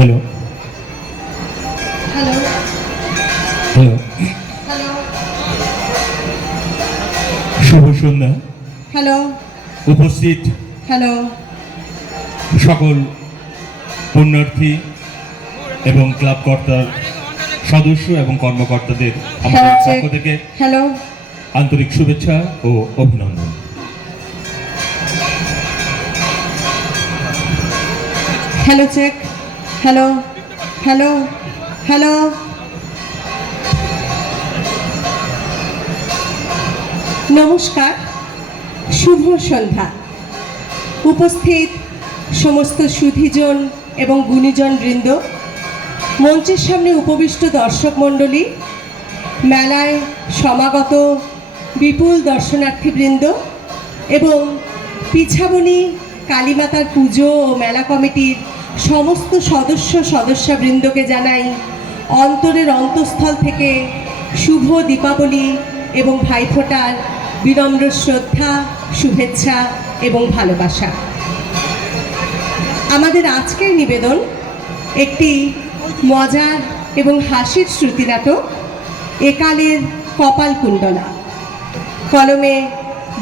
Hello hello hello hello শুভ সন্ধ্যা। Hello উপস্থিত hello সকল পুণ্যার্থী এবং ক্লাব কর্তার সদস্য এবং কর্মকর্তাদের আমাদের পক্ষ থেকে হ্যালো আন্তরিক শুভেচ্ছা ও অভিনন্দন। Hello check hello hello hello নমস্কার, শুভ সন্ধ্যা। উপস্থিত সমস্ত সুধীজন এবং গুণীজন বৃন্দ, মঞ্চের সামনে উপবিষ্ট দর্শক মণ্ডলী, মেলায় সমাগত বিপুল দর্শনার্থীবৃন্দ এবং পিছাবনি কালীমাতার পুজো ও মেলা কমিটির সমস্ত সদস্যবৃন্দকে জানাই অন্তরের অন্তঃস্থল থেকে শুভ দীপাবলি এবং ভাইফোঁটার বিনম্র শ্রদ্ধা, শুভেচ্ছা এবং ভালোবাসা। আমাদের আজকের নিবেদন একটি মজার এবং হাসির শ্রুতি নাটক, একালের কপালকুণ্ডলা। কলমে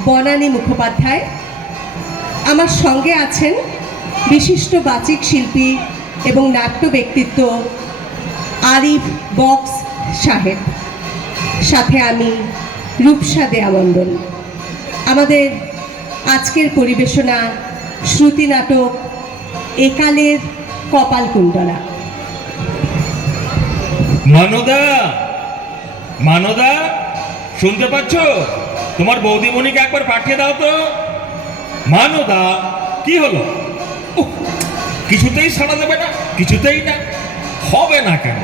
বনানী মুখোপাধ্যায়। আমার সঙ্গে আছেন বিশিষ্ট বাচিক শিল্পী এবং নাট্য ব্যক্তিত্ব আরিফ বক্স সাহেব, সাথে আমি রূপসা দেয়া মণ্ডল। আমাদের আজকের পরিবেশনা শ্রুতি নাটক একালের কপালকুণ্ডলা। মানদা, মানদা, শুনতে পাচ্ছ? তোমার বৌদিমণিকে একবার পাঠিয়ে দাও তো। মানদা, কি হলো? উফ, কিছুতেই সাড়া দেবে না, কিছুতেই না। হবে না কেন?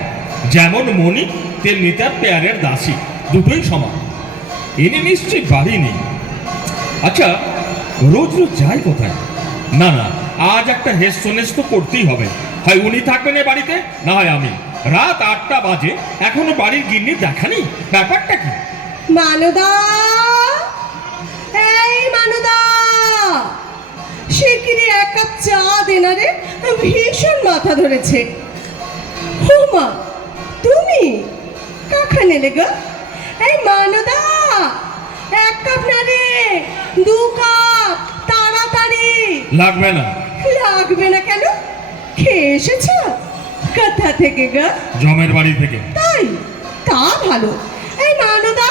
যেমন মণি তেমনি তার পেয়ারের দাসী, দুটোই সমান। এনে নিশ্চয়ই বাড়ি নেই। আচ্ছা, রোজ রোজ যাই কোথায়? না না, আজ একটা হেস্তনেস তো করতেই হবে। হয় উনি থাকবেন এ বাড়িতে, না হয় আমি। রাত 8টা বাজে, এখনো বাড়ির গিন্নির দেখা নেই। ব্যাপারটা কি? মানদা, এই মানদা, সে কিরে এক কাপ চা দেনা রে, ভীষণ মাথা ধরেছে। হোমা, তুমি কখন এলে গো? এই মানদা, এক কাপ না রে, 2 কাপ, তাড়াতাড়ি। লাগবে না। লাগবে না কেন? খেয়ে এসেছ? কোথা থেকে গো? জমের বাড়ি থেকে। তাই? তা ভালো। এই মানদা,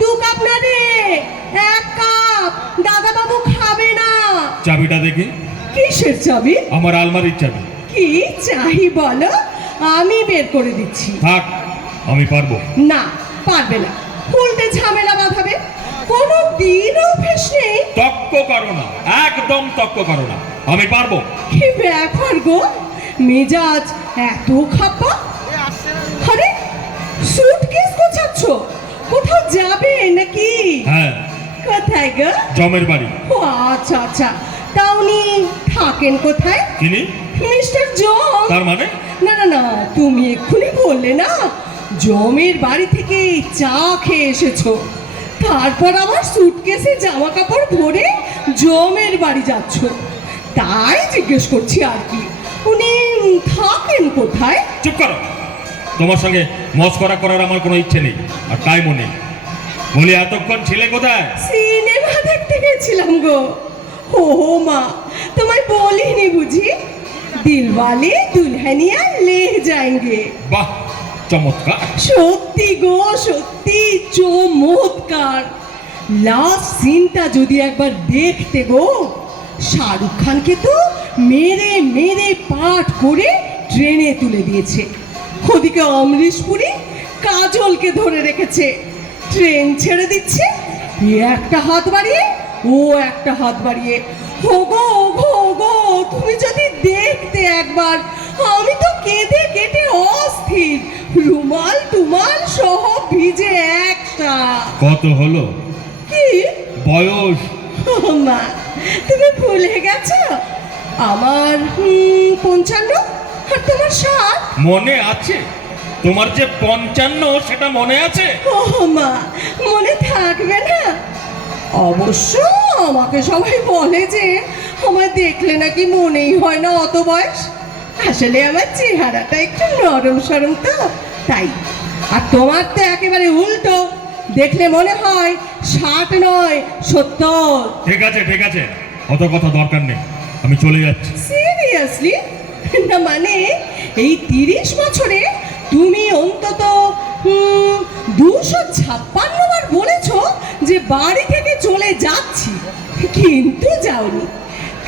2 কাপ না রে, 1 কাপ। দাদা বাবু খাবে না। চাবিটা দেখি। কিসের চাবি? আমার আলমারির চাবি। কি চাই বলো, আমি বের করে দিচ্ছি। থাক, আমি পারবো। না, পারবে না। উল্টে ঝামেলা বাঁধাবে। কোনো দিন অভ্যেস নেই। তক্ক করো না, একদম তক্ক করো না। আমি পারবো। কি ব্যাপার গো, মেজাজ এত খাপা? আরে, সুটকেস গোছাচ্ছ? কোথাও যাবে নাকি? হ্যাঁ। কোথায় গো? জমের বাড়ি। ও আচ্ছা আচ্ছা, তা উনি থাকেন কোথায়? চিনি। মিস্টার জম। তার মানে? না না না, তুমি এক্ষুনি বললে না জমের বাড়ি থেকে চা খেয়ে এসেছো, তারপর আমার সুটকেসে জামা কাপড় ভরে জমের বাড়ি যাচ্ছ। তাই জিজ্ঞেস করছি আর কি, উনি থাকেন কোথায়? চুপ করো। তোমার সঙ্গে মস্করা করার আমার কোনো ইচ্ছে নেই, আর টাইমও নেই। বলি, এতক্ষণ ছিলে কোথায়? সিনেমা দেখতে গেছিলাম গো। ও মা, তোমায় বলিনি বুঝি? দিলওয়ালে দুলহানিয়া লে যাएंगे। বাহ, চমৎকার। সত্যি গো, সত্যি চমৎকার। লাস্ট সিনটা যদি একবার দেখতে গো, শাহরুখ খানকে তো মেরে মেরে পাঠ করে ট্রেনে তুলে দিয়েছে। ওদিকে অমরিশ পুরী কাজলকে ধরে রেখেছে, ট্রেন ছেড়ে দিচ্ছে। একটা হাত বাড়িয়ে, ও একটা হাত বাড়িয়ে। ওগো ওগো ওগো, তুমি যদি দেখতে একবার, আমি তো কেঁদে কেটে অস্থির, রুমাল টুমাল সহ ভিজে একটা। কত হলো? কি বয়স? ও মা, তুমি ভুলে গেছো? আমার 55, আর তোমার 60। মনে আছে? তোমার যে 55 সেটা মনে আছে? ও মা, মনে থাকবে না? অবশ্য আমাকে সবাই বলে যে আমায় দেখলে নাকি মনেই হয় না অত বয়স। আসলে আমার চেহারাটা একটু নরম সরম তো, তাই। আর তোমার তো একেবারে উল্টো, দেখলে মনে হয় 60 নয় 70। ঠিক আছে ঠিক আছে, অত কথা দরকার নেই, আমি চলে যাচ্ছি। সিরিয়াসলি? না মানে এই 30 বছরে তুমি অন্তত 256 বার বলেছ যে বাড়ি থেকে চলে যাচ্ছি, কিন্তু যাওনি।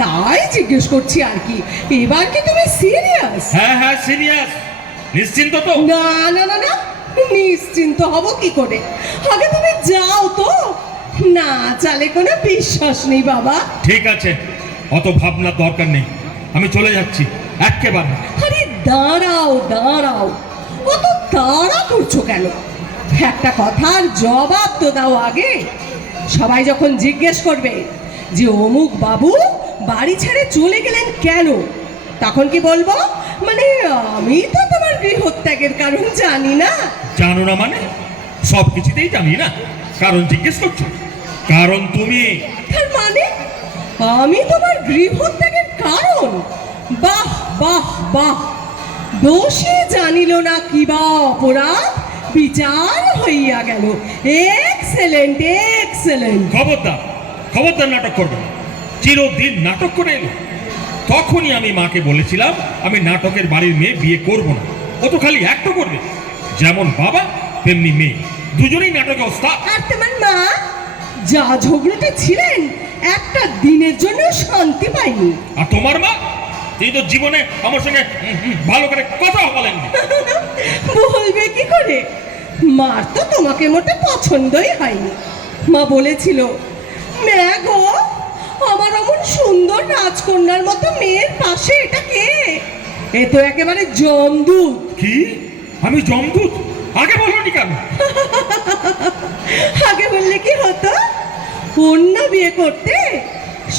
তাই জিজ্ঞেস করছি আর কি, এবার কি তুমি সিরিয়াস? হ্যাঁ হ্যাঁ সিরিয়াস, নিশ্চিন্ত তো? না না না না, নিশ্চিন্ত হব কি করে? আগে তুমি যাও তো, না চালে কোনো বিশ্বাস নেই বাবা। ঠিক আছে, অত ভাবনার দরকার নেই, আমি চলে যাচ্ছি একেবারে। আরে দাঁড়াও দাঁড়াও, অত তাড়া করছো কেন? একটা কথার জবাব তো দাও আগে। সবাই যখন জিজ্ঞেস করবে যে অমুক বাবু বাড়ি ছেড়ে চলে গেলেন কেন, তখন কি বলবো? মানে আমি তো তোমার গৃহত্যাগের কারণ জানি না। জানো না মানে? সব কিছুতেই জানি না, কারণ জিজ্ঞেস করছো। কারণ তুমি। তার মানে আমি তোমার গৃহত্যাগের কারণ? বাহ বাহ বাহ, দোষী জানিল না কিবা অপরাধ, বিচার হইয়া গেল। Excellent excellent. খবরদার খবরদার নাটক করবে না, চিরদিন নাটক করে এলো। তখনই আমি মাকে বলেছিলাম আমি নাটকের বাড়ির মেয়ে বিয়ে করব না, ও তো খালি একটা করবে। যেমন বাবা তেমনি মেয়ে, দুজনেই নাটকে ওস্তাদ। আর তোমার মা যা ঝগড়াটা ছিলেন, একটা দিনের জন্য শান্তি পাইনি। আর তোমার মা, তিনি তো জীবনে আমার সঙ্গে ভালো করে কথা বলেন। বলবে কি করে? মার তো তোমাকে মোটে পছন্দই হয়নি। মা বলেছিল, ম্যা গো, আমার অমন সুন্দর রাজকন্যার মতো মেয়ের পাশে এটা কে? এ তো একেবারে জমদূত। কি? আমি জমদূত? আগে বলনি কেন? আগে বললে কি হতো? অন্য বিয়ে করতে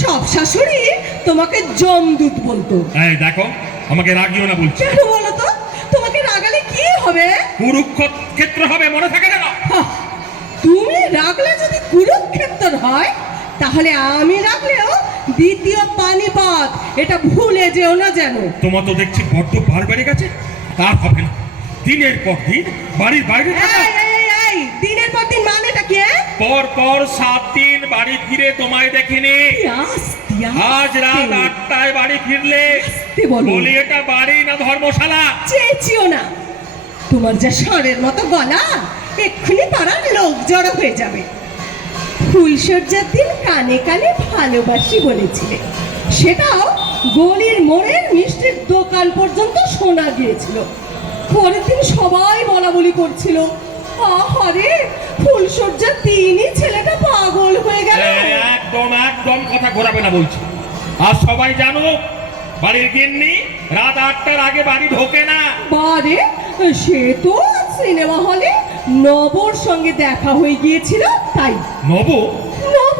সব শাশুড়ি তোমাকে জমদূত বলতো। এই দেখো, আমাকে রাগিও না বলছি। কেন বলো তো? তোমাকে রাগালে কি হবে? কুরুক্ষেত্র হবে, মনে থাকে যেন। হাহ, তুমি রাগলে যদি কুরুক্ষেত্র হয়, তাহলে আমি রাগলেও দ্বিতীয় পানিপথ, এটা ভুলে যেও না যেন। তোমার তো দেখছি বড্ড বার বেড়ে গেছে, তার হবে না। দিনের পর দিন বাড়ির বাইরে থাকা। এই, এই, এই, দিনের পর দিন মানেটা কি? পর পর 7 দিন বাড়ি ফিরে তোমায় দেখিনি। আস্তে আজ রাত আস্তে 8টায় বাড়ি ফিরলে আস্তে বলো। বলি এটা বাড়ি না ধর্মশালা? চেঁচিও না, তোমার যা ষাঁড়ের মতো গলা, এক্ষুনি পাড়ার লোক জড়ো হয়ে যাবে। ফুলসজ্জার দিন কানে কানে ভালোবাসি বলেছিলে, সেটাও গলির মোড়ের মিষ্টির দোকান পর্যন্ত শোনা গিয়েছিল। পরের দিন সবাই বলা বলি করছিল, আহারে ফুলসজ্জার দিনই ছেলেটা পাগল হয়ে গেল। একদম একদম কথা ঘোরাবে না বলছি। আর সবাই জানো, বাড়ির গিন্নি রাত 8টার আগে বাড়ি ঢোকে না। বারে, সে তো সিনেমা হলে নবর সঙ্গে দেখা হয়ে গিয়েছিল, তাই। নব? নব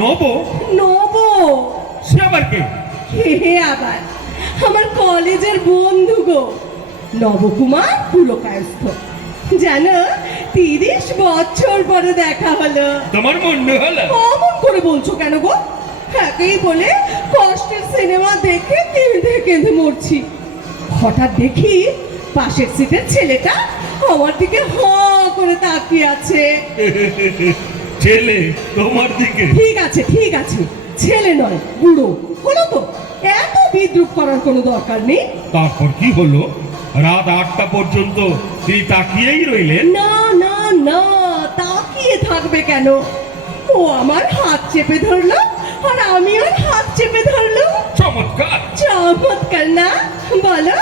নব? নব সে আবার কে? হে আবার আমার কলেজের বন্ধু গো, নবকুমার পুলকায়স্থ। জানো, 30 বছর পরে দেখা হলো। তোমার মন্ড হলো? অমন করে বলছো কেন গো? একেই বলে কষ্টের সিনেমা দেখে কেঁদে কেঁদে মরছি। হঠাৎ দেখি পাশের সিটের ছেলেটা আমার দিকে হ করে তাকিয়ে আছে। ছেলে তোমার দিকে? ঠিক আছে ঠিক আছে, ছেলে নয় বুড়ো হলো তো, এত বিদ্রুপ করার কোনো দরকার নেই। তারপর কি হলো? রাত 8টা পর্যন্ত তিনি তাকিয়েই রইলেন? না না না, তাকিয়ে থাকবে কেন? ও আমার হাত চেপে ধরলো, আর আমি ওর হাত চেপে ধরলাম। চমৎকার! চমৎকার না বলো?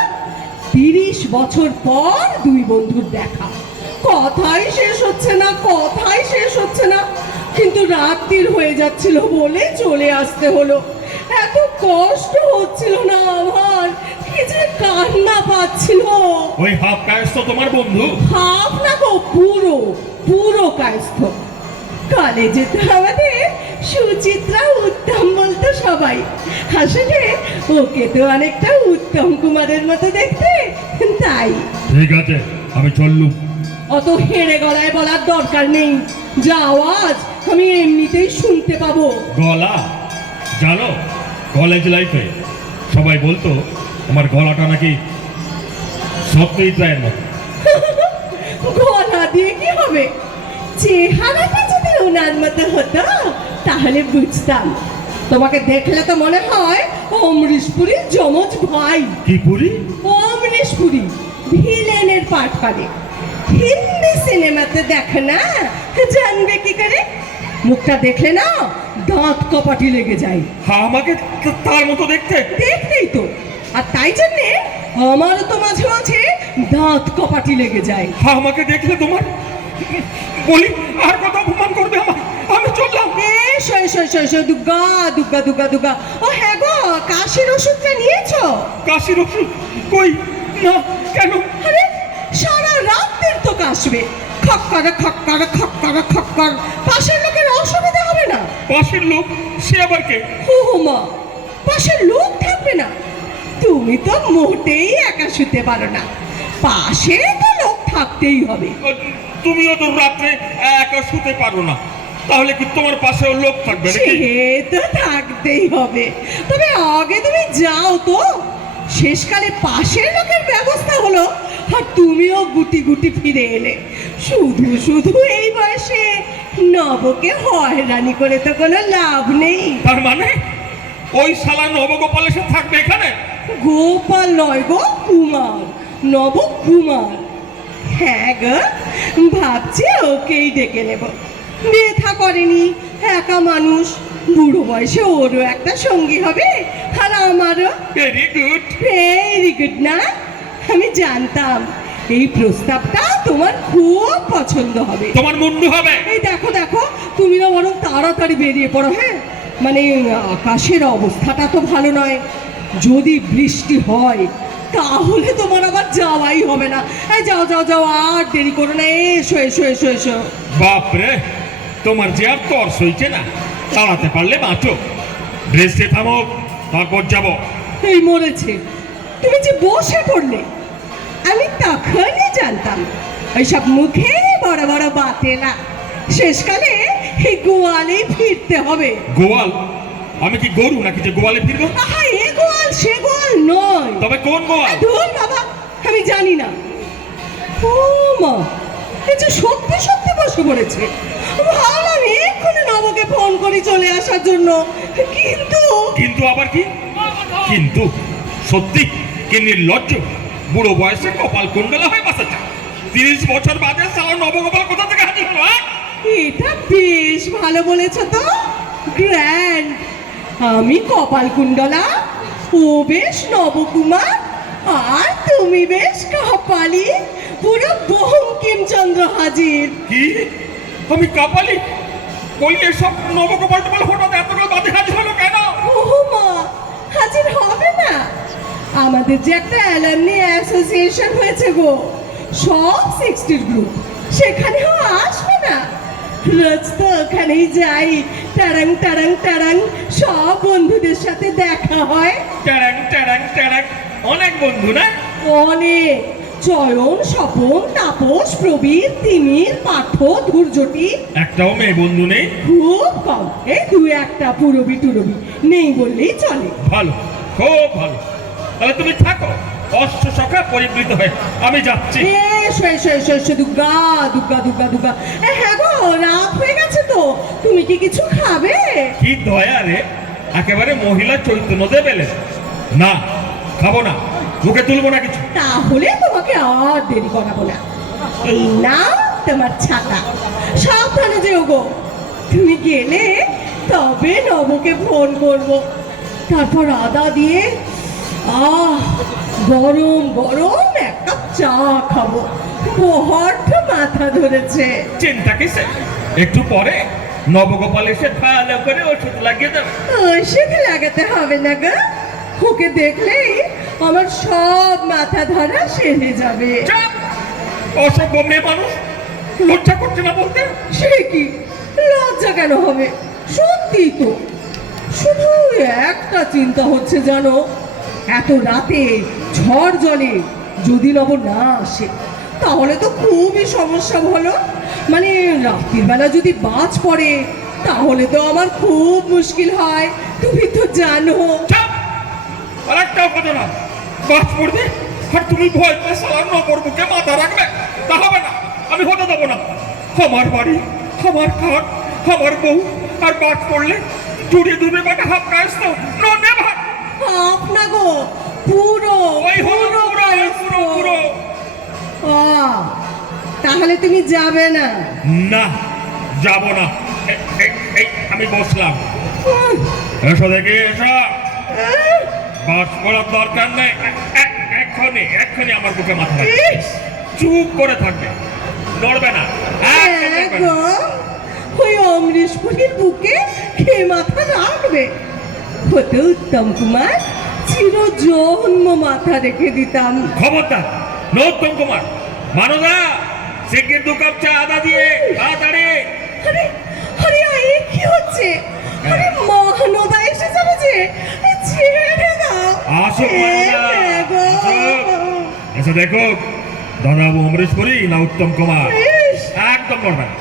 30 বছর পর দুই বন্ধুর দেখা, কথাই শেষ হচ্ছে না, কথাই শেষ হচ্ছে না। কিন্তু রাত্রির হয়ে যাচ্ছিল বলে চলে আসতে হলো। এত কষ্ট হচ্ছিল না আমার, কি যে কান্না পাচ্ছিল। ওই হাফ কায়স্থ তোমার বন্ধু? হাফ না গো, পুরো পুরো কায়স্থ। কলেজে আমাদের সুচিত্রা উত্তম বলতো সবাই। আসলে ওকে তো অনেকটা উত্তম কুমারের মতো দেখতে, তাই। ঠিক আছে, আমি চললুম। অত হেড়ে গলায় বলার দরকার নেই, যা আওয়াজ আমি এমনিতেই শুনতে পাবো। গলা? জানো, কলেজ লাইফে সবাই বলতো আমার গলাটা নাকি সত্যিই প্রায় মতো। গলা দিয়ে কি হবে? চেহারাটা যদি ওনার মতো হতো তাহলে বুঝতাম। তোমাকে দেখলে তো মনে হয় অমরিশ পুরীর যমজ ভাই। কি পুরি? অমরিশ পুরী ভিলেনের পাঠ করে। হিন্দি সিনেমাতে দেখো না, জানবে কি করে? মুখটা দেখলে না দাঁত কপাটি লেগে যায়। হ্যাঁ, আমাকে তার মতো দেখতে। দেখতেই তো, আর তাই জন্যে আমারও তো মাঝে মাঝে দাঁত কপাটি লেগে যায়। হ্যাঁ, আমাকে দেখলে তোমার বলি আর কত অপমান করবে আমার? আমি চললাম। এসো এসো এসো এসো, দুর্গা দুর্গা দুর্গা দুর্গা। ও হ্যাঁ গো, কাশির ওষুধটা নিয়েছো? কাশির ওষুধ কই? না, কেন? আরে সারা রাতের তো কাশবে, খক্কর খক্কর খক্কর খক্কর। পাশের লোকের অসুবিধা হবে না? পাশের লোক সে আবার কে? ও মা, পাশের লোক থাকবে না? তুমি তো মোটেই একা শুতে পারো না, পাশে তো লোক থাকতেই হবে। তুমিও তো রাত্রে একা শুতে পারো না, তাহলে কি তোমার পাশেও লোক থাকবে নাকি? সে তো থাকতেই হবে, তবে আগে তুমি যাও তো। শেষকালে পাশের লোকের ব্যবস্থা হলো, আর তুমিও গুটি গুটি ফিরে এলে। শুধু শুধু এই বয়সে নবকে হয়রানি করে তো কোনো লাভ নেই। তার মানে ওই শালা নবগোপাল এসে থাকবে এখানে? গোপাল নয় গো, কুমার, নব কুমার। হ্যাঁ গো, ভাবছি ওকেই ডেকে নেব। ব্যথা করেনি, একা মানুষ, বুড়ো বয়সে ওরও একটা সঙ্গী হবে, আর আমারও। Very good. ভেরি গুড না? আমি জানতাম এই প্রস্তাবটা তোমার খুব পছন্দ হবে। তোমার মুন্ডু হবে। এই দেখো দেখো, তুমি না বরং তাড়াতাড়ি বেরিয়ে পড়ো। হ্যাঁ, মানে আকাশের অবস্থাটা তো ভালো নয়, যদি বৃষ্টি হয় তাহলে তোমার আবার যাওয়াই হবে না। এই যাও যাও যাও, আর দেরি করো না, এসো এসো এসো এসো। বাপরে, তোমার যে আর তর সইছে না, চালাতে পারলে বাঁচো। ড্রেসে থামো, তারপর যাবো। এই মরেছে, তুমি যে বসে পড়লে, আমি তখনই জানতাম ওইসব মুখে বড় বড় বাতেলা, শেষকালে এই গোয়ালেই ফিরতে হবে। গোয়াল? আমি কি গরু নাকি যে গোয়ালে ফিরবো? আহা, এ গোয়াল সে গোয়াল নয়। তবে কোন গোয়াল? ধুর বাবা, আমি জানি না। ও মা, এই যে সত্যি সত্যি বসে পড়েছে। ভাবলাম এক্ষুনি নবকে ফোন করে চলে আসার জন্য, কিন্তু কিন্তু আবার কি? কিন্তু সত্যি কি নির্লজ্জ, বুড়ো বয়সে কপাল কুণ্ডলা হয়ে বাঁচাচ্ছে। 30 বছর বাদে সালা নবগোপাল কোথা থেকে হাজির হলো? এটা বেশ ভালো বলেছ তো, গ্র্যান্ড। আমি কপাল কুণ্ডলা, ও বেশ নবকুমার, আর তুমি বেশ কপালি, পুরো বঙ্কিমচন্দ্র হাজির। কি? আমি কাপালি? বলি এসব নবগোপাল টোপাল হঠাৎ এতগুলো বাদে হাজির হলো কেন? ও মা, হাজির হবে না? আমাদের যে একটা অ্যালামনি অ্যাসোসিয়েশন হয়েছে গো, সব 60 গ্রুপ, সেখানেও আসবে না? রোজ তো ওখানেই যাই, টারাং টারাং টারাং, সব বন্ধুদের সাথে দেখা হয়। ট্যারাং ট্যারাং ট্যারাং, অনেক বন্ধু না? অনেক, চয়ন, স্বপন, তাপস, প্রবীর, তিমির, পার্থ, ধূর্যটি। একটাও মেয়ে বন্ধু নেই? খুব কম, এই দু একটা পুরবি টুরবি, নেই বললেই চলে। ভালো, খুব ভালো। তাহলে তুমি থাকো অষ্ট সখা পরিবৃত হয়ে, আমি যাচ্ছি। এসো এসো এসো এসো, দুর্গা দুর্গা দুর্গা দুর্গা। হ্যাঁ গো, রাত হয়ে গেছে তো, তুমি কি কিছু খাবে? কি দয়া রে, একেবারে মহিলা চৈতন্য দেবেলে। না, খাবো না, মুখে তুলবো না কিছু। তাহলে তোমাকে আর দেরি করাবো না, এই নাও তোমার ছাতা, সাবধানে যেও গো। তুমি গেলে তবে নবকে ফোন করবো, তারপর আদা দিয়ে গরম গরম এক কাপ চা খাবো। বড্ড মাথা ধরেছে। চিন্তা কিসে, একটু পরে নবগোপাল এসে ভালো করে ওষুধ লাগিয়ে দেবে। ওষুধ লাগাতে হবে না গো, ওকে দেখলেই আমার সব মাথা ধরা সেরে যাবে। চাপ! অসভ্য মেয়ে মানুষ, লজ্জা করছে না বলতে? সে কি, লজ্জা কেন হবে? সত্যি তো, শুধু একটা চিন্তা হচ্ছে জানো, এত রাতে ঝড় জলে যদি নব না আসে তাহলে তো খুবই সমস্যা হলো। মানে রাত্রির বেলা যদি বাজ পড়ে তাহলে তো আমার খুব মুশকিল হয়, তুমি তো জানো। চাপ! আর একটাও কথা না, বাস পড়বে আর তুমি ভয় পেয়ে সালার নবর বুকে মাথা রাখবে, তা হবে না, আমি হতে দেবো না। আমার বাড়ি, আমার খাট, আমার বউ, আর বাস পড়লে জুড়ে ডুবে বাটা হাফ কাজ তো নো নেভার। আপনা গো পুরো ওই হলো পুরো পুরো, ওই পুরো পুরো। তাহলে তুমি যাবে না? না, যাব না। এই আমি বসলাম। উম, এসো দেখি, এসো। বাস পড়ার দরকার নেই, এক্ষুনি এক্ষুনি আমার বুকে মাথা রাখবে, ইস, চুপ করে থাকবে, নড়বে না, একদম হ্যাঁ নড়বে না। গো, ওই অমরেশপুরীর বুকে কে মাথা রাখবে? হতে উত্তম কুমার চির জন্ম মাথা রেখে দিতাম। খবরদার, নৌত্তম কুমার, মানদা, শিগগির 2 কাপ চা আদা দিয়ে তাড়াতাড়ি। আরে আরে এই কি হচ্ছে? আরে মহানদা এসে যাবে যে, ছেড়ে দাও। আসো মানদা, হ্যাঁ গো। আসো। এসে দেখো দাদা অমরেশ্বরী না উত্তম কুমার। ইস, একদম নড়বে না,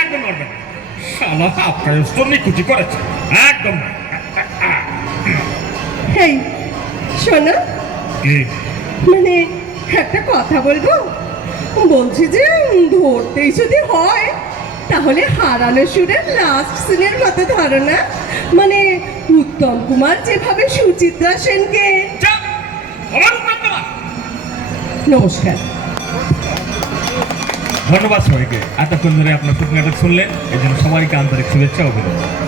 একদম নড়বে না। শালা আপনার নিকুচি করেছে, একদম না। হেই শোনো, কি? মানে একটা কথা বলবো। বলছি যে ধরতেই যদি হয় তাহলে হারানো সুরের লাস্ট সিনের মতো ধারণা, মানে উত্তম কুমার যেভাবে সুচিত্রা সেনকে। যা, আবার উত্তম কুমার। নমস্কার। ধন্যবাদ সবাইকে, এতক্ষণ ধরে আপনার সুখ নাটক শুনলেন, এই জন্য সবাইকে আন্তরিক শুভেচ্ছা ও অভিনন্দন।